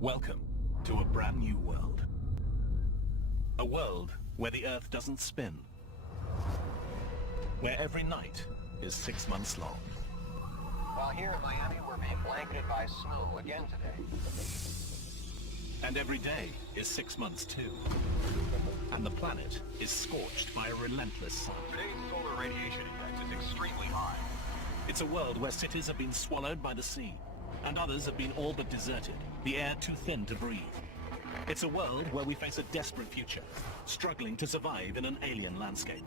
Welcome to a brand new world. A world where the Earth doesn't spin. Where every night is 6 months long. While here in Miami, we're being blanketed by snow again today. And every day is 6 months too. And the planet is scorched by a relentless sun. Today's solar radiation index is extremely high. It's a world where cities have been swallowed by the sea, and others have been all but deserted, the air too thin to breathe. It's a world where we face a desperate future, struggling to survive in an alien landscape.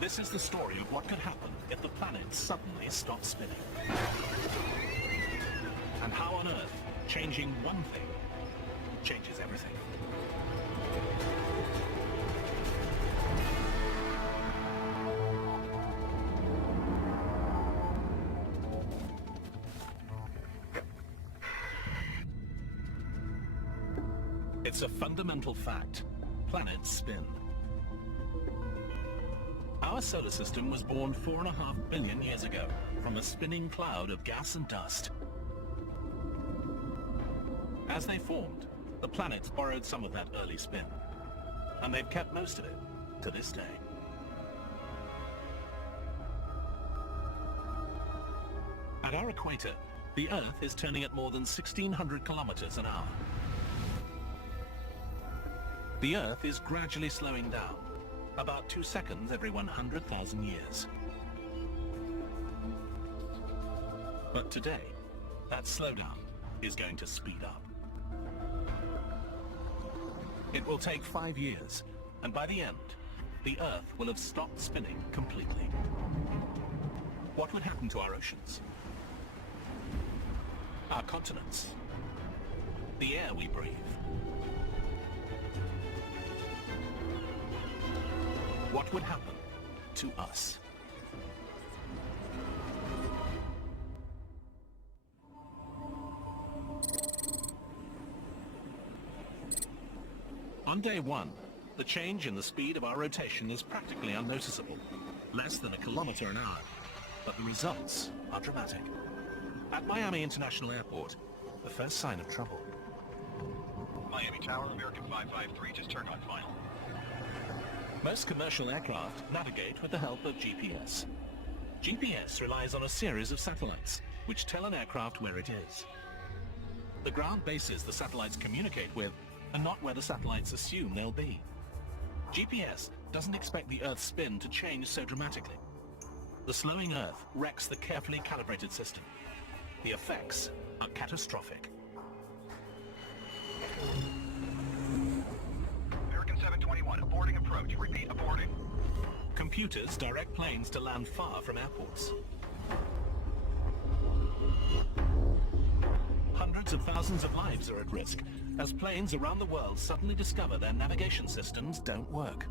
This is the story of what could happen if the planet suddenly stopped spinning. And how on Earth, changing one thing changes everything. It's a fundamental fact. Planets spin. Our solar system was born 4.5 billion years ago from a spinning cloud of gas and dust. As they formed, the planets borrowed some of that early spin, and they've kept most of it to this day. At our equator, the Earth is turning at more than 1,600 kilometers an hour. The Earth is gradually slowing down, about 2 seconds every 100,000 years. But today, that slowdown is going to speed up. It will take 5 years, and by the end, the Earth will have stopped spinning completely. What would happen to our oceans? Our continents? The air we breathe? What would happen to us? On day one, the change in the speed of our rotation is practically unnoticeable, less than 1 kilometer an hour, but the results are dramatic. At Miami International Airport, the first sign of trouble. Miami Tower, American 553, just turned on final. Most commercial aircraft navigate with the help of GPS. GPS relies on a series of satellites, which tell an aircraft where it is. The ground bases the satellites communicate with are not where the satellites assume they'll be. GPS doesn't expect the Earth's spin to change so dramatically. The slowing Earth wrecks the carefully calibrated system. The effects are catastrophic. American 721, aborting approach. Repeat, aborting. Computers direct planes to land far from airports. Hundreds of thousands of lives are at risk as planes around the world suddenly discover their navigation systems don't work.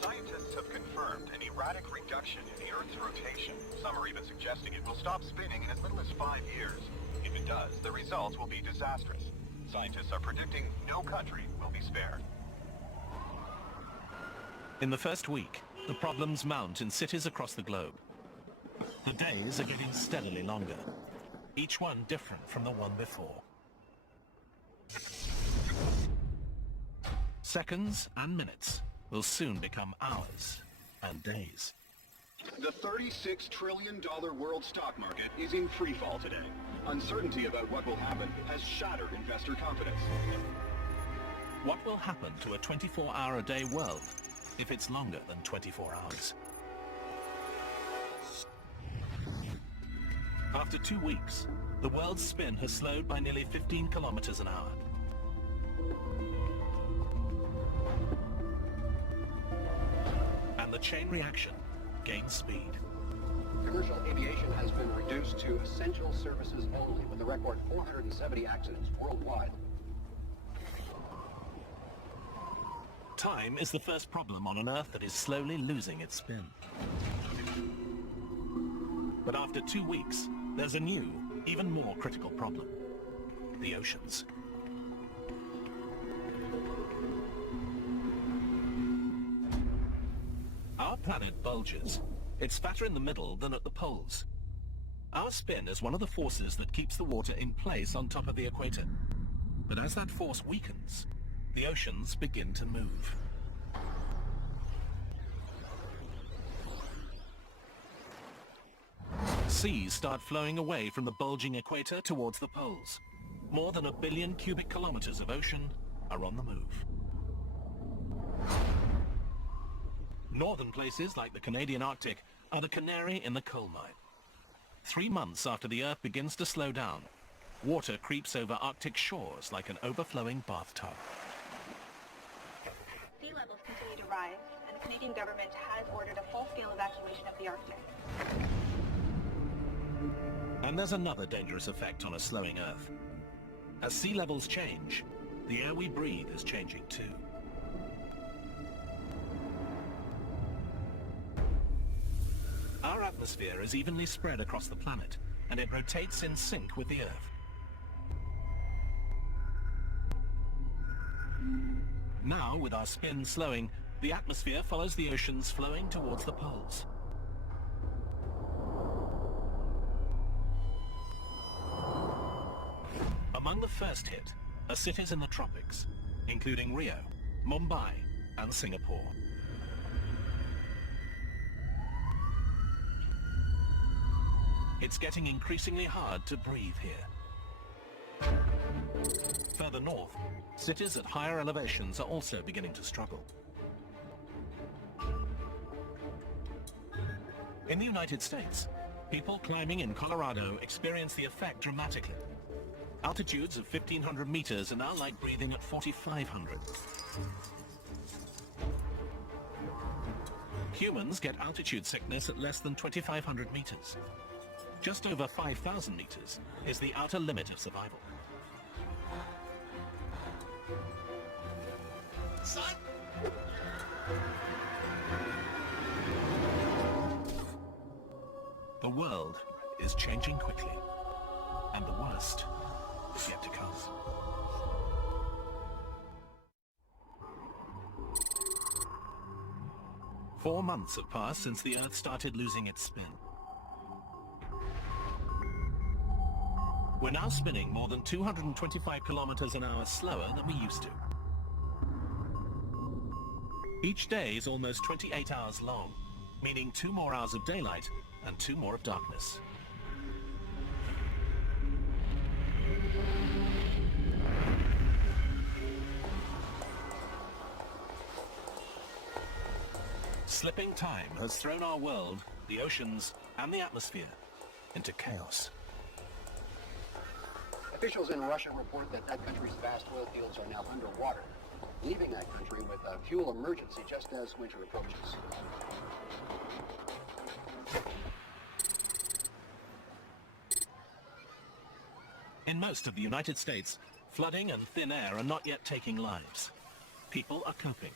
Scientists have confirmed an erratic reduction in the Earth's rotation. Some are even suggesting it will stop spinning in as little as 5 years. If it does, the results will be disastrous. Scientists are predicting no country will be spared. In the first week, the problems mount in cities across the globe. The days are getting steadily longer, each one different from the one before. Seconds and minutes will soon become hours and days. The $36 trillion world stock market is in freefall today. Uncertainty about what will happen has shattered investor confidence. What will happen to a 24-hour-a-day world if it's longer than 24 hours? After 2 weeks, the world's spin has slowed by nearly 15 kilometers an hour. And the chain reaction gains speed. Commercial aviation has been reduced to essential services only, with a record 470 accidents worldwide. Time is the first problem on an Earth that is slowly losing its spin. But after 2 weeks, there's a new, even more critical problem: the oceans. planet bulges. It's fatter in the middle than at the poles. Our spin is one of the forces that keeps the water in place on top of the equator. But as that force weakens, the oceans begin to move. Seas start flowing away from the bulging equator towards the poles. More than 1 billion cubic kilometers of ocean are on the move. Northern places like the Canadian Arctic are the canary in the coal mine. 3 months after the Earth begins to slow down, water creeps over Arctic shores like an overflowing bathtub. Sea levels continue to rise, and the Canadian government has ordered a full-scale evacuation of the Arctic. And there's another dangerous effect on a slowing Earth. As sea levels change, the air we breathe is changing too. Our atmosphere is evenly spread across the planet, and it rotates in sync with the Earth. Now, with our spin slowing, the atmosphere follows the oceans flowing towards the poles. Among the first hit are cities in the tropics, including Rio, Mumbai, and Singapore. It's getting increasingly hard to breathe here. Further north, cities at higher elevations are also beginning to struggle. In the United States, people climbing in Colorado experience the effect dramatically. Altitudes of 1,500 meters are now like breathing at 4,500. Humans get altitude sickness at less than 2,500 meters. Just over 5,000 meters is the outer limit of survival. Son! The world is changing quickly, and the worst is yet to come. Four months have passed since the Earth started losing its spin. We're now spinning more than 225 kilometers an hour slower than we used to. Each day is almost 28 hours long, meaning 2 more hours of daylight and 2 more of darkness. Slipping time has thrown our world, the oceans, and the atmosphere into chaos. Officials in Russia report that that country's vast oil fields are now underwater, leaving that country with a fuel emergency just as winter approaches. In most of the United States, flooding and thin air are not yet taking lives. People are coping.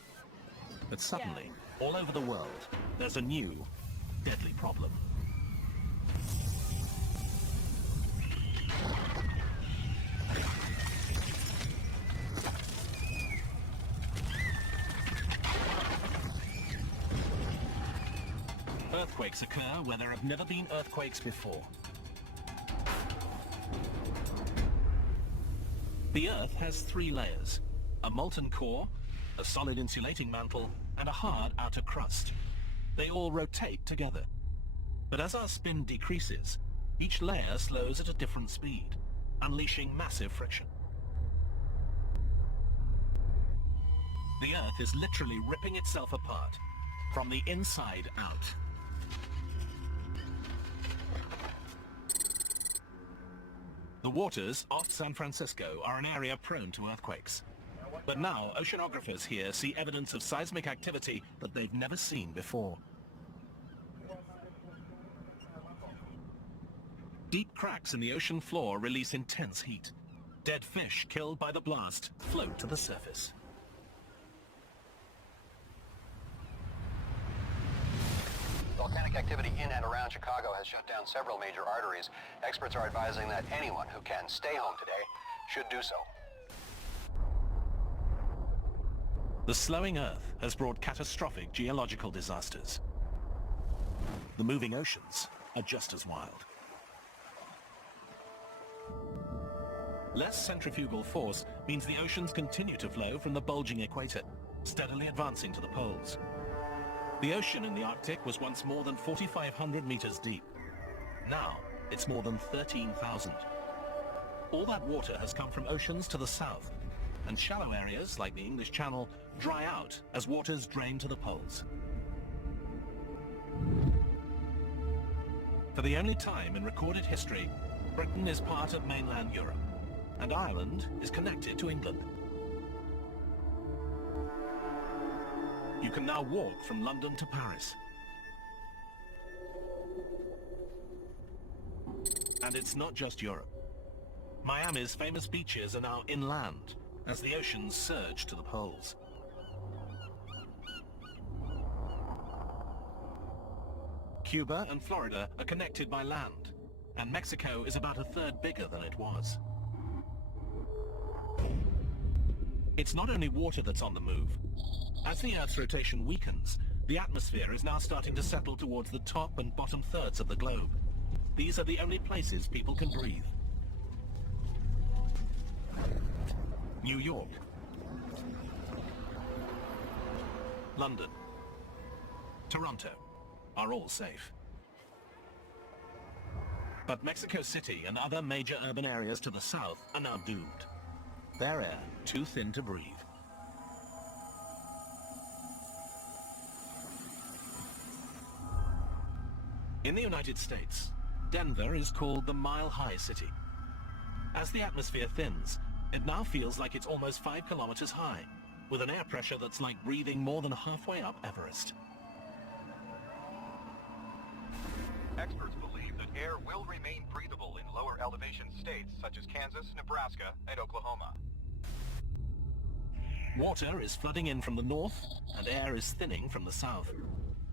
But suddenly, all over the world, there's a new, deadly problem. Earthquakes occur where there have never been earthquakes before. The Earth has 3 layers: a molten core, a solid insulating mantle, and a hard outer crust. They all rotate together. But as our spin decreases, each layer slows at a different speed, unleashing massive friction. The Earth is literally ripping itself apart, from the inside out. The waters off San Francisco are an area prone to earthquakes. But now, oceanographers here see evidence of seismic activity that they've never seen before. Deep cracks in the ocean floor release intense heat. Dead fish killed by the blast float to the surface. Volcanic activity in and around Chicago has shut down several major arteries. Experts are advising that anyone who can stay home today should do so. The slowing Earth has brought catastrophic geological disasters. The moving oceans are just as wild. Less centrifugal force means the oceans continue to flow from the bulging equator, steadily advancing to the poles. The ocean in the Arctic was once more than 4,500 meters deep. Now, it's more than 13,000. All that water has come from oceans to the south, and shallow areas like the English Channel dry out as waters drain to the poles. For the only time in recorded history, Britain is part of mainland Europe, and Ireland is connected to England. You can now walk from London to Paris. And it's not just Europe. Miami's famous beaches are now inland as the oceans surge to the poles. Cuba and Florida are connected by land, and Mexico is about a third bigger than it was. It's not only water that's on the move. As the Earth's rotation weakens, the atmosphere is now starting to settle towards the top and bottom thirds of the globe. These are the only places people can breathe. New York, London, Toronto are all safe. But Mexico City and other major urban areas to the south are now doomed. Their air too thin to breathe. In the United States, Denver is called the Mile High City. As the atmosphere thins, it now feels like it's almost 5 kilometers high, with an air pressure that's like breathing more than halfway up Everest. Experts believe that air will remain breathable in lower elevation states such as Kansas, Nebraska, and Oklahoma. Water is flooding in from the north, and air is thinning from the south.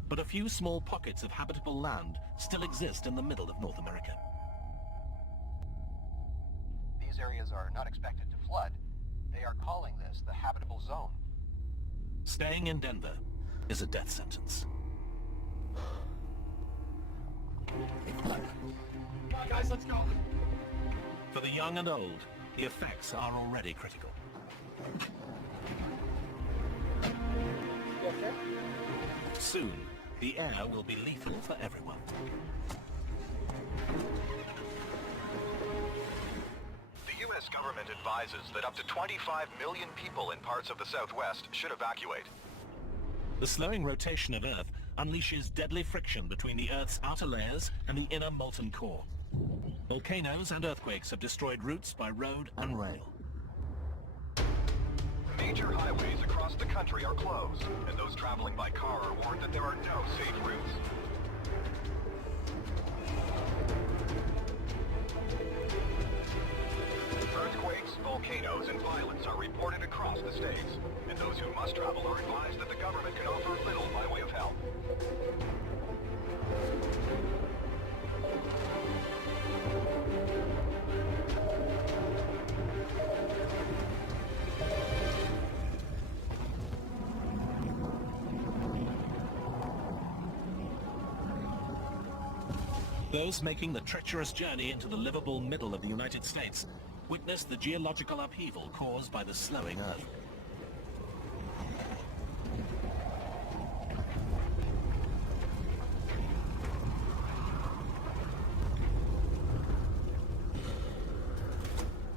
But a few small pockets of habitable land still exist in the middle of North America. These areas are not expected to flood. They are calling this the habitable zone. Staying in Denver is a death sentence. Come on, guys, let's go. For the young and old, the effects are already critical. You okay? Soon, the air will be lethal for everyone. The U.S. government advises that up to 25 million people in parts of the Southwest should evacuate. The slowing rotation of Earth unleashes deadly friction between the Earth's outer layers and the inner molten core. Volcanoes and earthquakes have destroyed routes by road and rail. Major highways across the country are closed, and those traveling by car are warned that there are no safe routes. Earthquakes, volcanoes, and violence are reported across the states, and those who must travel are advised that the government can offer little by way of help. Those making the treacherous journey into the livable middle of the United States witness the geological upheaval caused by the slowing Earth.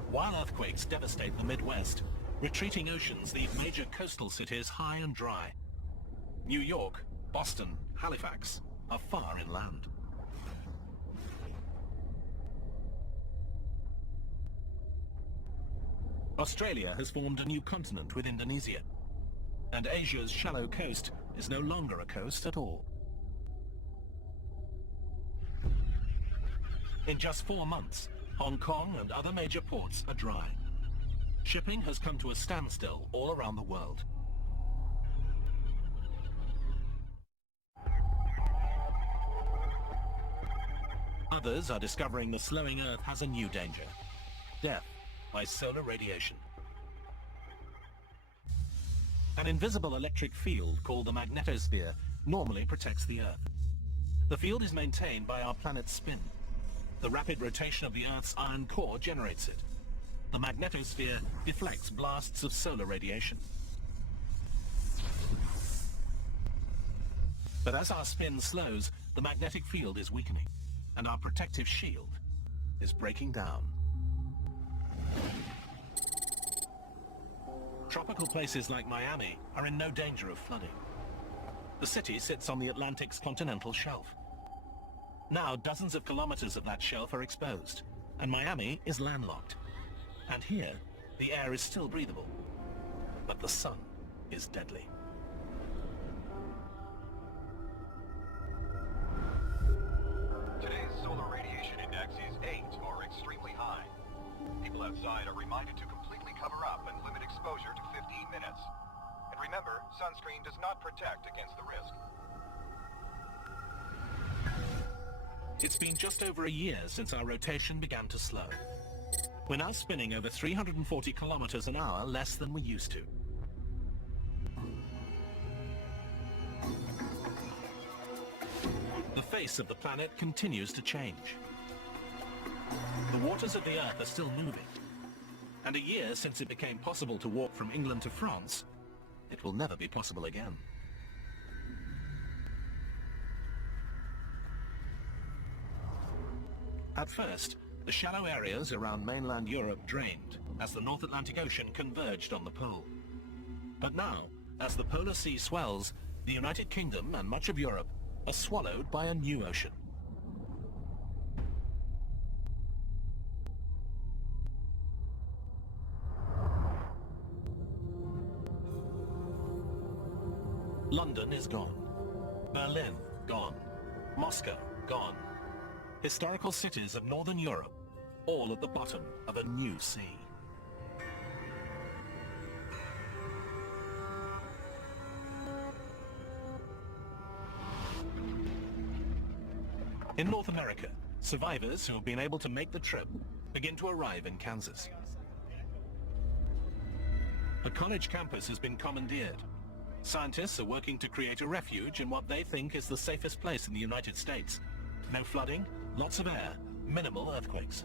While earthquakes devastate the Midwest, retreating oceans leave major coastal cities high and dry. New York, Boston, Halifax are far inland. Australia has formed a new continent with Indonesia, and Asia's shallow coast is no longer a coast at all. In just 4 months, Hong Kong and other major ports are dry. Shipping has come to a standstill all around the world. Others are discovering the slowing Earth has a new danger: death by solar radiation. An invisible electric field called the magnetosphere normally protects the Earth. The field is maintained by our planet's spin. The rapid rotation of the Earth's iron core generates it. The magnetosphere deflects blasts of solar radiation. But as our spin slows, the magnetic field is weakening, and our protective shield is breaking down. Tropical places like Miami are in no danger of flooding. The city sits on the Atlantic's continental shelf. Now dozens of kilometers of that shelf are exposed, and Miami is landlocked. And here, the air is still breathable, but the sun is deadly. Today's solar radiation index is 8 or extremely high. People outside are reminded to completely cover up and limit exposure to 15 minutes. And remember, sunscreen does not protect against the risk. It's been just over a year since our rotation began to slow. We're now spinning over 340 kilometers an hour less than we used to. The face of the planet continues to change. The waters of the Earth are still moving. And a year since it became possible to walk from England to France, it will never be possible again. At first, the shallow areas around mainland Europe drained as the North Atlantic Ocean converged on the pole. But now, as the polar sea swells, the United Kingdom and much of Europe are swallowed by a new ocean. London is gone. Berlin, gone. Moscow, gone. Historical cities of Northern Europe, all at the bottom of a new sea. In North America, survivors who have been able to make the trip begin to arrive in Kansas. A college campus has been commandeered. Scientists are working to create a refuge in what they think is the safest place in the United States. No flooding, lots of air, minimal earthquakes.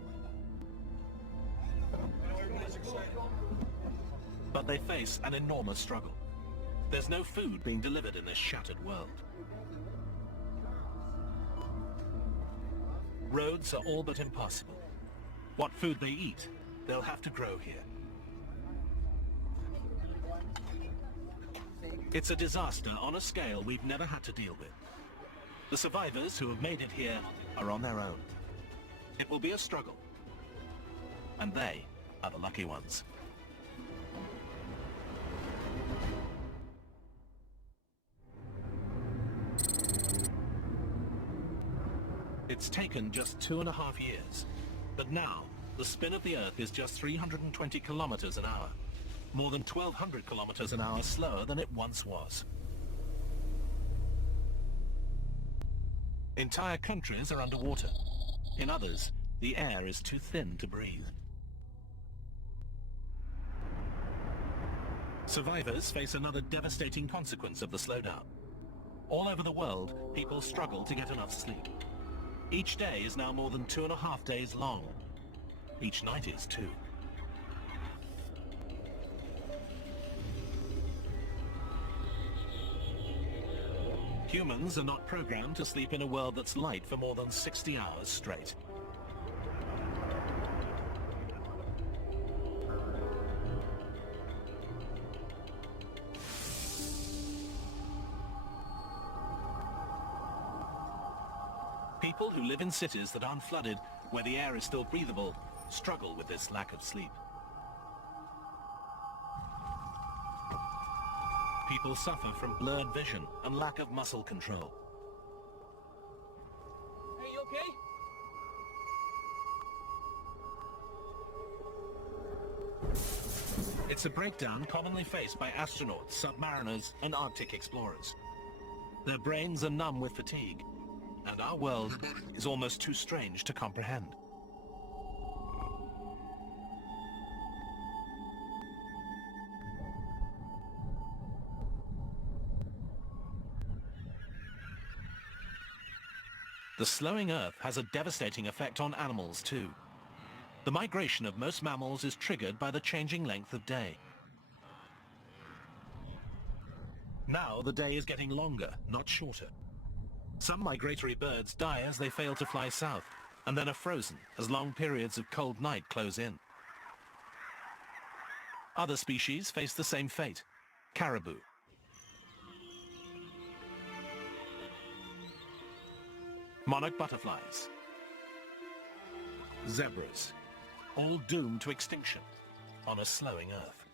But they face an enormous struggle. There's no food being delivered in this shattered world. Roads are all but impassable. What food they eat, they'll have to grow here. It's a disaster on a scale we've never had to deal with. The survivors who have made it here are on their own. It will be a struggle. And they are the lucky ones. It's taken just 2.5 years. But now, the spin of the Earth is just 320 kilometers an hour. More than 1,200 kilometers an hour slower than it once was. Entire countries are underwater. In others, the air is too thin to breathe. Survivors face another devastating consequence of the slowdown. All over the world, people struggle to get enough sleep. Each day is now more than 2.5 days long. Each night is too. Humans are not programmed to sleep in a world that's light for more than 60 hours straight. People who live in cities that aren't flooded, where the air is still breathable, struggle with this lack of sleep. People suffer from blurred vision and lack of muscle control. Hey, you okay? It's a breakdown commonly faced by astronauts, submariners, and Arctic explorers. Their brains are numb with fatigue, and our world is almost too strange to comprehend. The slowing Earth has a devastating effect on animals too. The migration of most mammals is triggered by the changing length of day. Now the day is getting longer, not shorter. Some migratory birds die as they fail to fly south, and then are frozen as long periods of cold night close in. Other species face the same fate. Caribou. Monarch butterflies. Zebras. All doomed to extinction on a slowing Earth.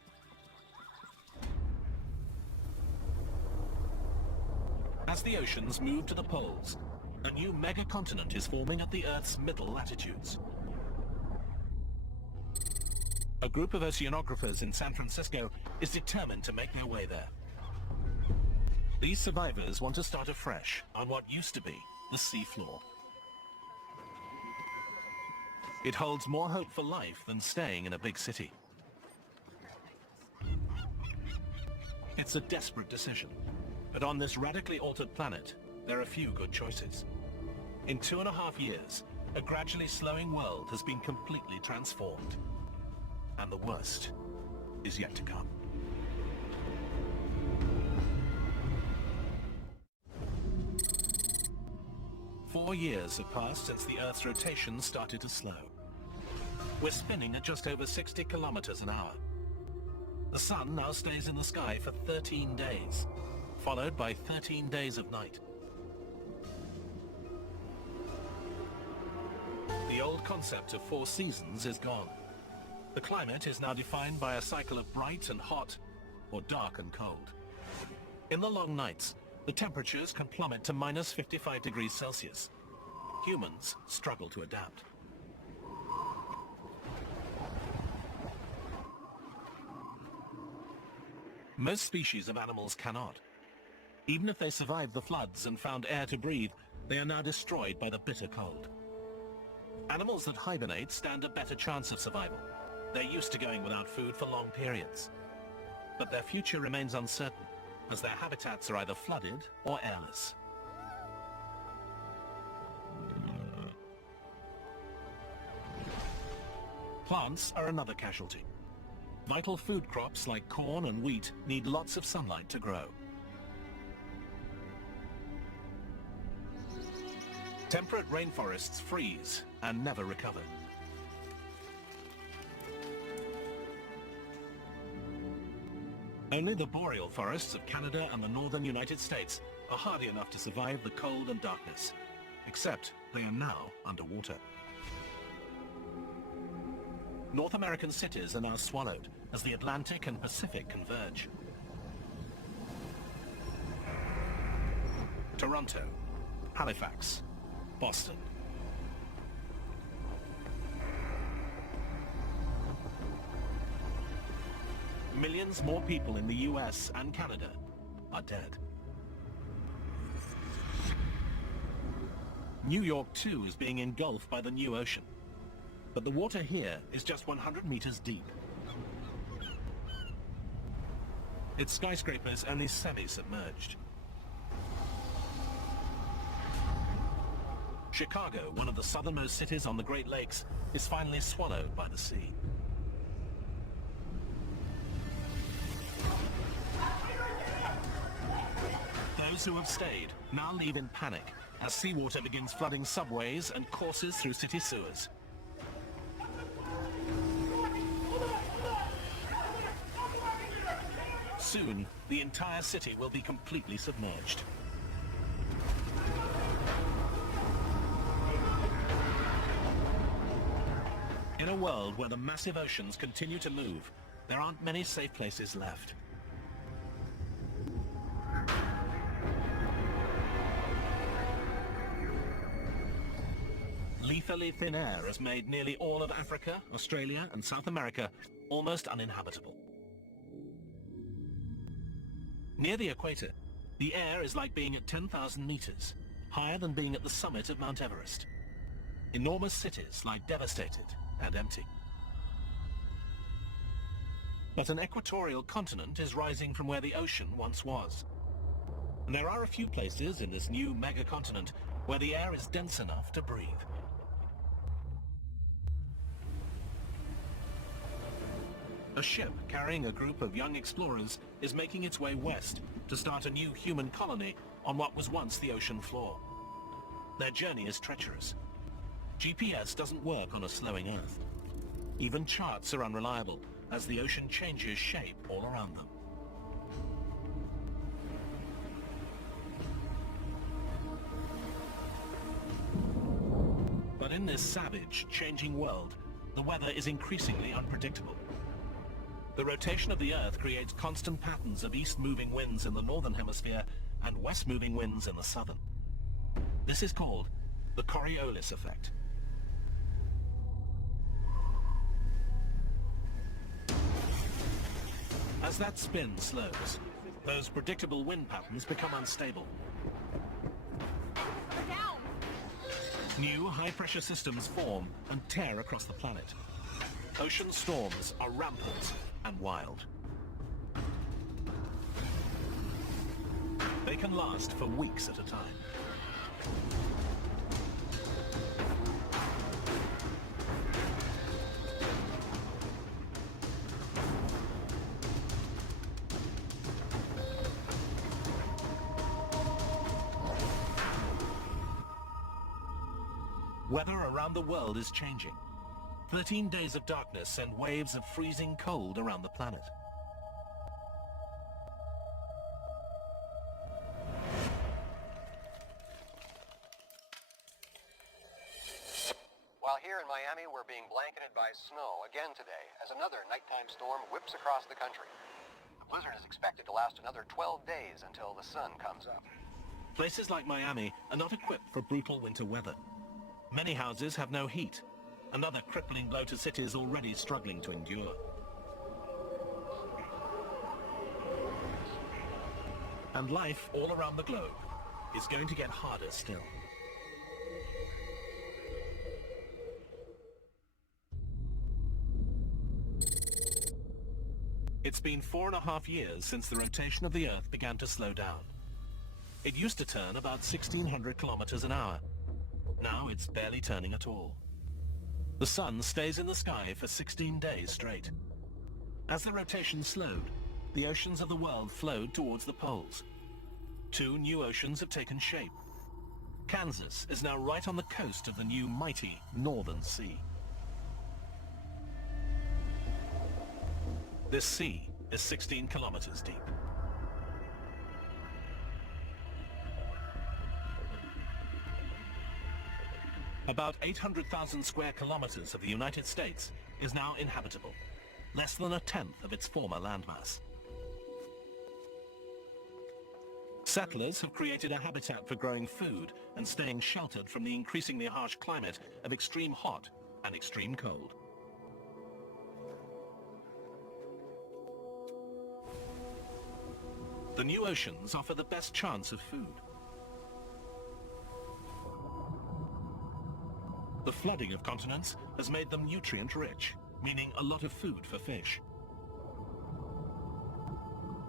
As the oceans move to the poles, a new megacontinent is forming at the Earth's middle latitudes. A group of oceanographers in San Francisco is determined to make their way there. These survivors want to start afresh on what used to be the seafloor. It holds more hope for life than staying in a big city. It's a desperate decision, but on this radically altered planet, there are few good choices. In 2.5 years, a gradually slowing world has been completely transformed. And the worst is yet to come. Four years have passed since the Earth's rotation started to slow. We're spinning at just over 60 kilometers an hour. The sun now stays in the sky for 13 days, followed by 13 days of night. The old concept of 4 seasons is gone. The climate is now defined by a cycle of bright and hot, or dark and cold. In the long nights, the temperatures can plummet to minus 55 degrees Celsius. Humans struggle to adapt. Most species of animals cannot. Even if they survived the floods and found air to breathe, they are now destroyed by the bitter cold. Animals that hibernate stand a better chance of survival. They're used to going without food for long periods. But their future remains uncertain, as their habitats are either flooded or airless. Plants are another casualty. Vital food crops like corn and wheat need lots of sunlight to grow. Temperate rainforests freeze and never recover. Only the boreal forests of Canada and the northern United States are hardy enough to survive the cold and darkness, except they are now underwater. North American cities are now swallowed as the Atlantic and Pacific converge. Toronto, Halifax, Boston. Millions more people in the US and Canada are dead. New York too is being engulfed by the new ocean. But the water here is just 100 meters deep. Its skyscrapers only semi-submerged. Chicago, one of the southernmost cities on the Great Lakes, is finally swallowed by the sea. Those who have stayed now leave in panic as seawater begins flooding subways and courses through city sewers. Soon, the entire city will be completely submerged. In a world where the massive oceans continue to move, there aren't many safe places left. Lethally thin air has made nearly all of Africa, Australia, and South America almost uninhabitable. Near the equator, the air is like being at 10,000 meters, higher than being at the summit of Mount Everest. Enormous cities lie devastated and empty. But an equatorial continent is rising from where the ocean once was. And there are a few places in this new megacontinent where the air is dense enough to breathe. A ship carrying a group of young explorers is making its way west to start a new human colony on what was once the ocean floor. Their journey is treacherous. GPS doesn't work on a slowing Earth. Even charts are unreliable as the ocean changes shape all around them. But in this savage, changing world, the weather is increasingly unpredictable. The rotation of the Earth creates constant patterns of east-moving winds in the northern hemisphere and west-moving winds in the southern. This is called the Coriolis effect. As that spin slows, those predictable wind patterns become unstable. Down! New high-pressure systems form and tear across the planet. Ocean storms are rampant and wild. They can last for weeks at a time. Weather around the world is changing. 13 days of darkness send waves of freezing cold around the planet. While here in Miami, we're being blanketed by snow again today as another nighttime storm whips across the country. The blizzard is expected to last another 12 days until the sun comes up. Places like Miami are not equipped for brutal winter weather. Many houses have no heat, another crippling blow to cities already struggling to endure. And life all around the globe is going to get harder still. It's been 4.5 years since the rotation of the Earth began to slow down. It used to turn about 1,600 kilometers an hour. Now it's barely turning at all. The sun stays in the sky for 16 days straight. As the rotation slowed, the oceans of the world flowed towards the poles. 2 new oceans have taken shape. Kansas is now right on the coast of the new mighty Northern Sea. This sea is 16 kilometers deep. About 800,000 square kilometers of the United States is now inhabitable, less than a tenth of its former landmass. Settlers have created a habitat for growing food and staying sheltered from the increasingly harsh climate of extreme hot and extreme cold. The new oceans offer the best chance of food. The flooding of continents has made them nutrient-rich, meaning a lot of food for fish.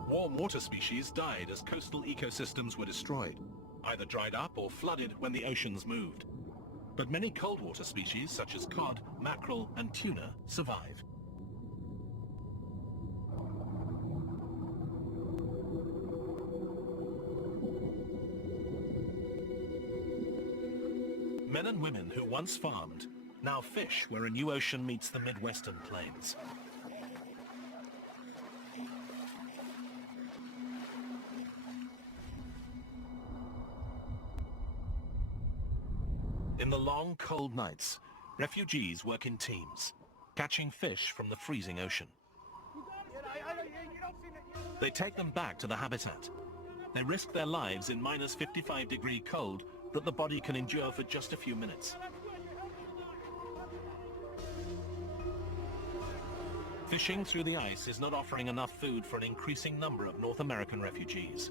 Warm water species died as coastal ecosystems were destroyed, either dried up or flooded when the oceans moved. But many cold water species, such as cod, mackerel, and tuna, survive. Men and women who once farmed now fish where a new ocean meets the Midwestern plains. In the long, cold nights, refugees work in teams, catching fish from the freezing ocean. They take them back to the habitat. They risk their lives in minus 55-degree cold that the body can endure for just a few minutes. Fishing through the ice is not offering enough food for an increasing number of North American refugees.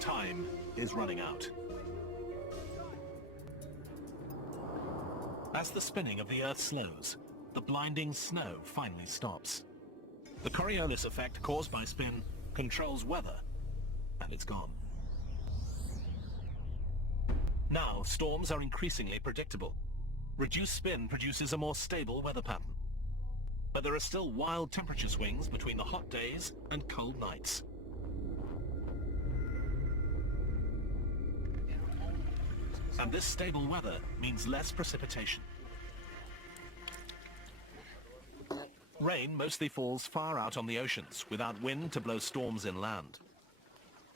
Time is running out. As the spinning of the Earth slows, the blinding snow finally stops. The Coriolis effect caused by spin controls weather, and it's gone. Now, storms are increasingly predictable. Reduced spin produces a more stable weather pattern. But there are still wild temperature swings between the hot days and cold nights. And this stable weather means less precipitation. Rain mostly falls far out on the oceans, without wind to blow storms inland.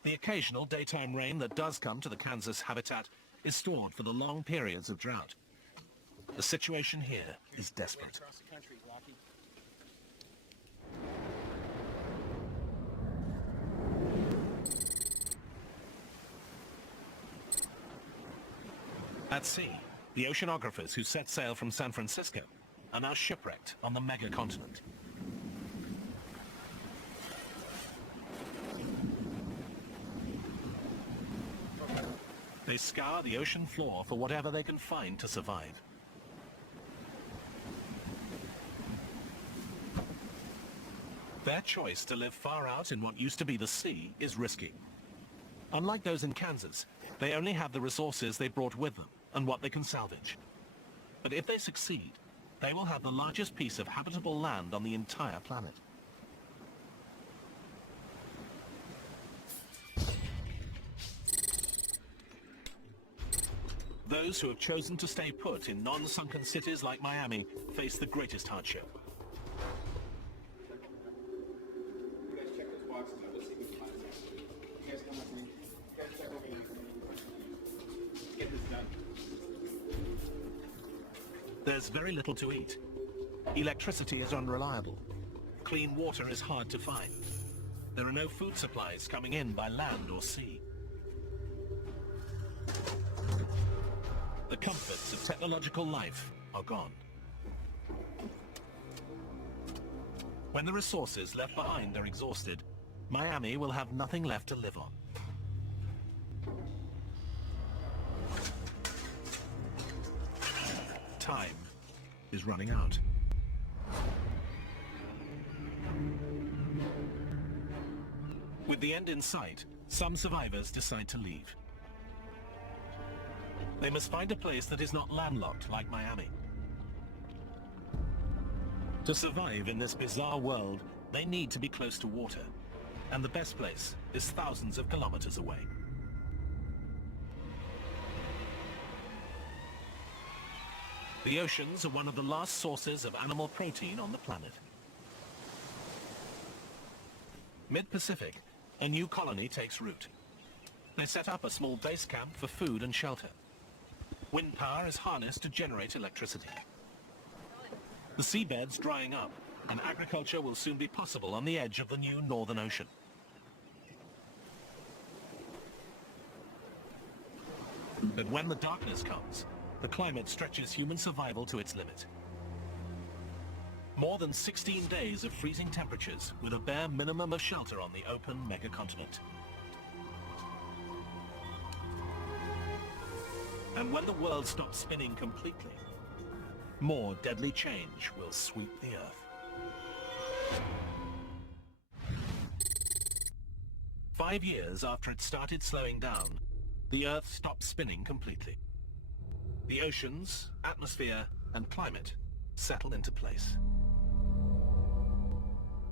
The occasional daytime rain that does come to the Kansas habitat is stored for the long periods of drought. The situation here is desperate. At sea, the oceanographers who set sail from San Francisco are now shipwrecked on the megacontinent. They scour the ocean floor for whatever they can find to survive. Their choice to live far out in what used to be the sea is risky. Unlike those in Kansas, they only have the resources they brought with them and what they can salvage. But if they succeed, they will have the largest piece of habitable land on the entire planet. Those who have chosen to stay put in non-sunken cities like Miami face the greatest hardship. You guys check those boxes out. Let's see what you find. You guys come with me. You guys check over here. Get this done. There's very little to eat. Electricity is unreliable. Clean water is hard to find. There are no food supplies coming in by land or sea. The comforts of technological life are gone. When the resources left behind are exhausted, Miami will have nothing left to live on. Time is running out. With the end in sight, some survivors decide to leave. They must find a place that is not landlocked like Miami. To survive in this bizarre world, they need to be close to water, and the best place is thousands of kilometers away. The oceans are one of the last sources of animal protein on the planet. Mid-Pacific, a new colony takes root. They set up a small base camp for food and shelter. Wind power is harnessed to generate electricity. The seabed's drying up, and agriculture will soon be possible on the edge of the new Northern Ocean. But when the darkness comes, the climate stretches human survival to its limit. More than 16 days of freezing temperatures with a bare minimum of shelter on the open megacontinent. And when the world stops spinning completely, more deadly change will sweep the Earth. 5 years after it started slowing down, the Earth stopped spinning completely. The oceans, atmosphere, and climate settle into place.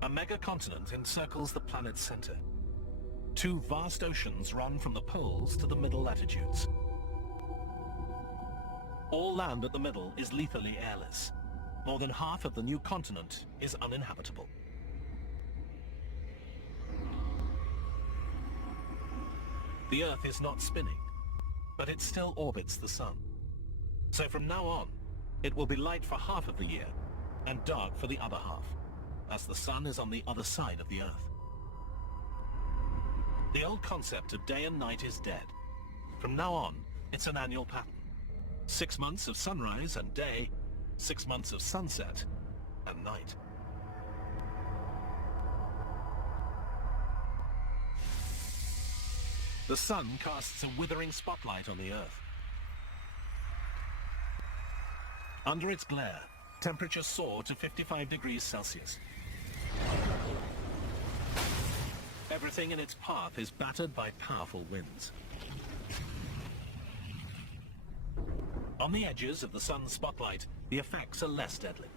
A megacontinent encircles the planet's center. 2 vast oceans run from the poles to the middle latitudes. All land at the middle is lethally airless. More than half of the new continent is uninhabitable. The Earth is not spinning, but it still orbits the Sun. So from now on, it will be light for half of the year and dark for the other half, as the Sun is on the other side of the Earth. The old concept of day and night is dead. From now on, it's an annual pattern. 6 months of sunrise and day, 6 months of sunset and night. The Sun casts a withering spotlight on the Earth. Under its glare, temperatures soar to 55 degrees Celsius. Everything in its path is battered by powerful winds. On the edges of the sun's spotlight, the effects are less deadly.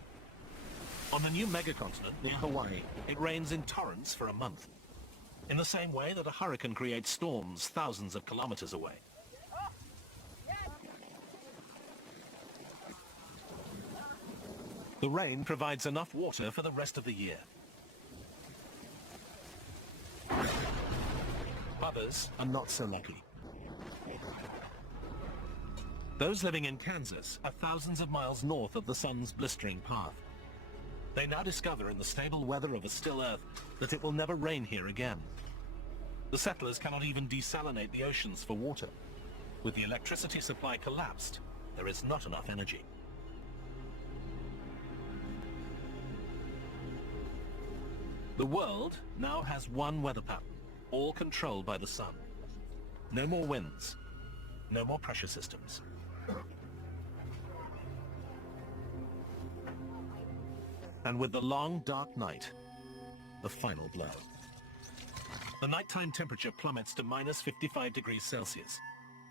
On the new megacontinent near Hawaii, it rains in torrents for a month, in the same way that a hurricane creates storms thousands of kilometers away. The rain provides enough water for the rest of the year. Others are not so lucky. Those living in Kansas are thousands of miles north of the sun's blistering path. They now discover in the stable weather of a still Earth that it will never rain here again. The settlers cannot even desalinate the oceans for water. With the electricity supply collapsed, there is not enough energy. The world now has one weather pattern, all controlled by the sun. No more winds, no more pressure systems. And with the long, dark night, the final blow. The nighttime temperature plummets to minus 55 degrees Celsius,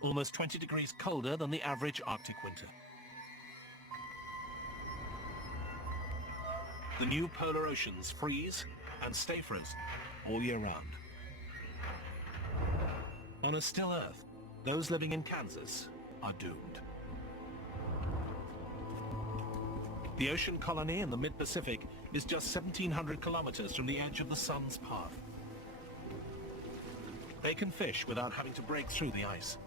almost 20 degrees colder than the average Arctic winter. The new polar oceans freeze and stay frozen all year round. On a still Earth, those living in Kansas are doomed. The ocean colony in the mid-Pacific is just 1,700 kilometers from the edge of the sun's path. They can fish without having to break through the ice.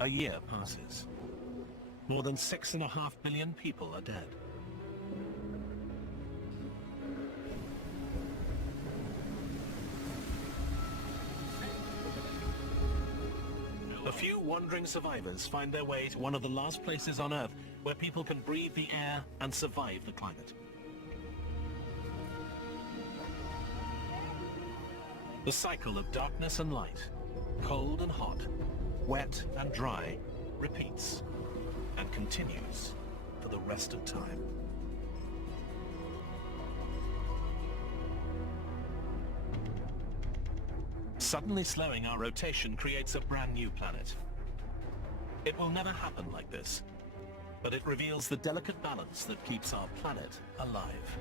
A year passes. More than 6.5 billion people are dead. A few wandering survivors find their way to one of the last places on Earth where people can breathe the air and survive the climate. The cycle of darkness and light, cold and hot, wet and dry, repeats and continues for the rest of time. Suddenly slowing our rotation creates a brand new planet. It will never happen like this, but it reveals the delicate balance that keeps our planet alive.